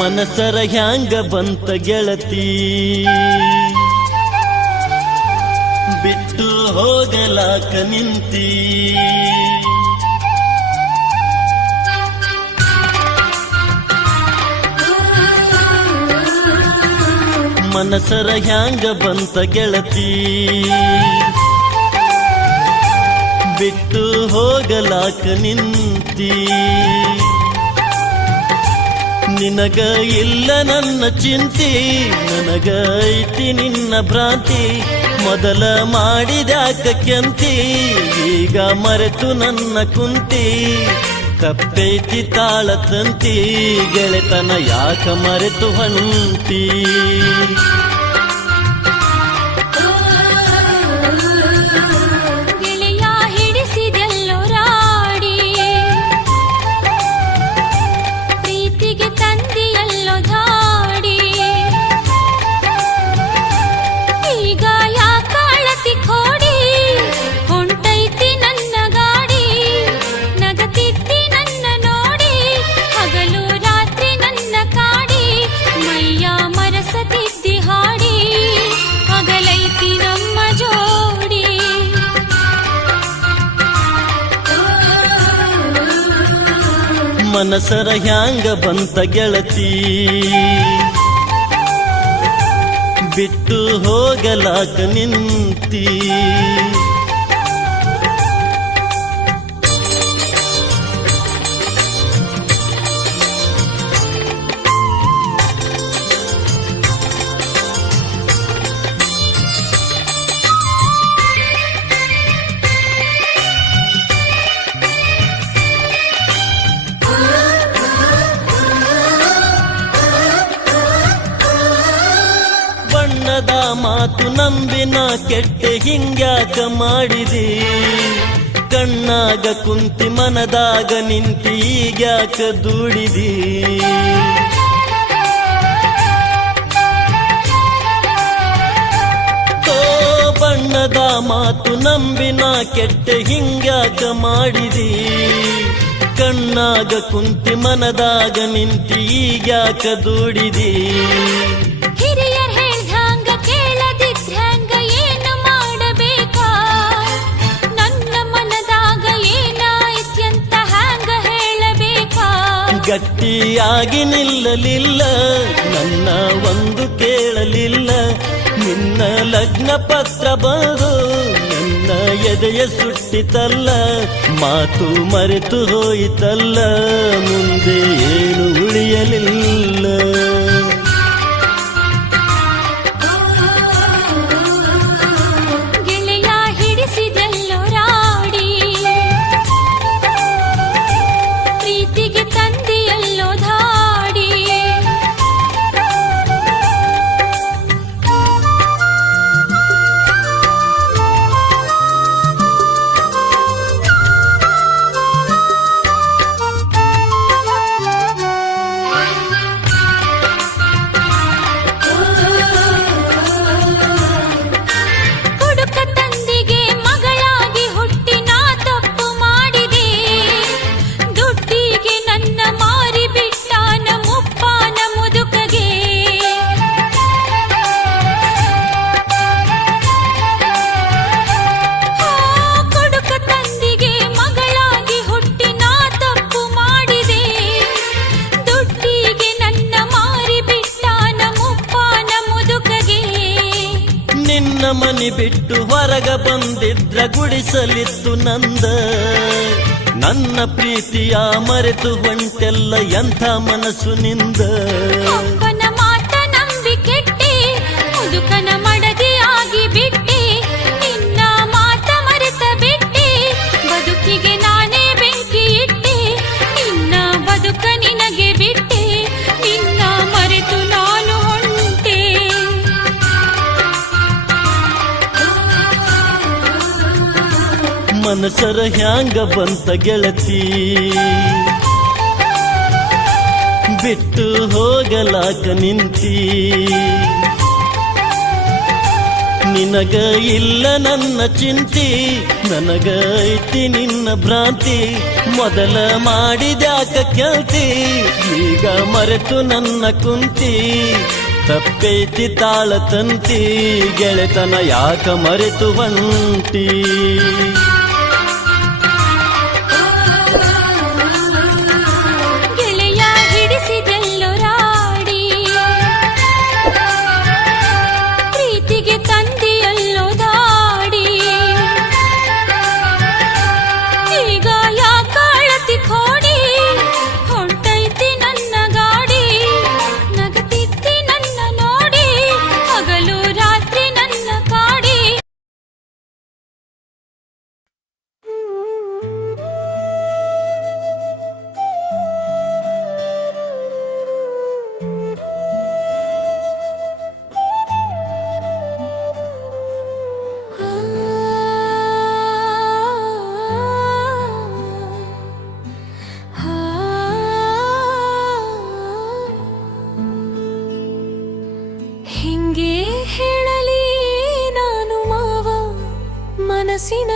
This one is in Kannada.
ಮನಸರ ಹ್ಯಾಂಗ ಬಂತ ಗೆಳತಿ ಬಿಟ್ಟು ಹೋಗಲಾಕ ನಿಂತಿ ಮನಸರ ಹ್ಯಾಂಗ ಬಂತ ಗೆಳತಿ ಬಿಟ್ಟು ಹೋಗಲಾಕ ನಿಂತಿ ನಿನಗ ಇಲ್ಲ ನನ್ನ ಚಿಂತಿ ನನಗ ಐತಿ ನಿನ್ನ ಭ್ರಾಂತಿ ಮೊದಲ ಮಾಡಿದ್ಯಾಕ ಕೆಂತಿ ಈಗ ಮರೆತು ನನ್ನ ಕುಂತಿ ತಪ್ಪೈತಿ ತಾಳ ತಂತಿ ಗೆಳೆತನ ಯಾಕ ಮರೆತು ಹೊಂಟಿ ಮನಸರ ಹ್ಯಾಂಗ ಬಂತ ಗೆಳತಿ ಬಿಟ್ಟು ಹೋಗಲಾಕ ನಿಂತಿ ಮಾತು ನಂಬಿನ ಕೆಟ್ಟೆ ಹಿಂಗ್ಯಾಕ ಮಾಡಿದಿ ಕಣ್ಣಾಗ ಕುಂತಿ ಮನದಾಗ ನಿಂತಿ ಈಗ್ಯಾಕ ದುಡಿದಿ ಬಣ್ಣದ ಮಾತು ನಂಬಿನ ಕೆಟ್ಟೆ ಹಿಂಗ್ಯಾಕ ಮಾಡಿದಿ ಕಣ್ಣಾಗ ಕುಂತಿ ಮನದಾಗ ನಿಂತಿ ಈಗ್ಯಾಕ ದುಡಿದಿ ಗಟ್ಟಿಯಾಗಿ ನಿಲ್ಲಲಿಲ್ಲ ನನ್ನ ಒಂದು ಕೇಳಲಿಲ್ಲ ನಿನ್ನ ಲಗ್ನ ಪತ್ರ ಬಂದು ನನ್ನ ಎದೆಯ ಸುಟ್ಟಿತಲ್ಲ ಮಾತು ಮರೆತು ಹೋಯಿತಲ್ಲ ಮುಂದೆ ಏನು ಉಳಿಯಲಿಲ್ಲ ಮನಿ ಬಿಟ್ಟು ಹೊರಗ ಬಂದಿದ್ರ ಗುಡಿಸಲಿತ್ತು ನಂದ ನನ್ನ ಪ್ರೀತಿಯ ಮರೆತು ಹೊಂಟೆಲ್ಲ ಎಂಥ ಮನಸ್ಸು ನಿಂದ ಮಾತ ನಂಬಿ ಕೆಟ್ಟಿ ಮುದುಕನ ಮಡದಿಯಾಗಿ ಬಿಟ್ಟಿ ನಿನ್ನ ಮಾತ ಮರೆತ ಬಿಟ್ಟಿ ಬದುಕಿಗೆ ನಾನೇ ಬೆಂಕಿ ಇಟ್ಟಿ ನಿನ್ನ ಬದುಕ ನಿನಗೆ ಬಿಟ್ಟಿ ನಿನ್ನ ಮರೆತು ನಾನು ಹೊಂಟೆ ಮನಸರ ಹ್ಯಾಂಗ ಬಂತ ಗೆಳತಿ ಬಿಟ್ಟು ಹೋಗಲಾಕ ನಿಂತಿ ನಿನಗ ಇಲ್ಲ ನನ್ನ ಚಿಂತಿ ನನಗ ಐತಿ ನಿನ್ನ ಭ್ರಾಂತಿ ಮೊದಲ ಮಾಡಿದ್ಯಾಕ ಕೇಳ್ತಿ ಈಗ ಮರೆತು ನನ್ನ ಕುಂತಿ ತಪ್ಪೈತಿ ತಾಳತಂತಿ ಗೆಳೆತನ ಯಾಕ ಮರೆತು ಹೊಂಟಿ ಗೆಳೆಯ ಹಿಡಿಸಿದೆಲ್ಲೋ ರಾಡಿ ಪ್ರೀತಿಗೆ ತಂದಿಯಲ್ಲೋ ದಾಡಿ ಈಗ ಯಾಕ ಅಳತಿ ಕೋಡಿ ಹೊಂಟೈತಿ ನನ್ನ ಗಾಡಿ ನಗತಿತ್ತಿ ನನ್ನ ನೋಡಿ ಹಗಲು ರಾತ್ರಿ ನನ್ನ ಕಾಡಿ ಹಿಂಗೆ ಹೇಳಲಿ ನಾನು ಮಾವ ಮನಸ್ಸಿನ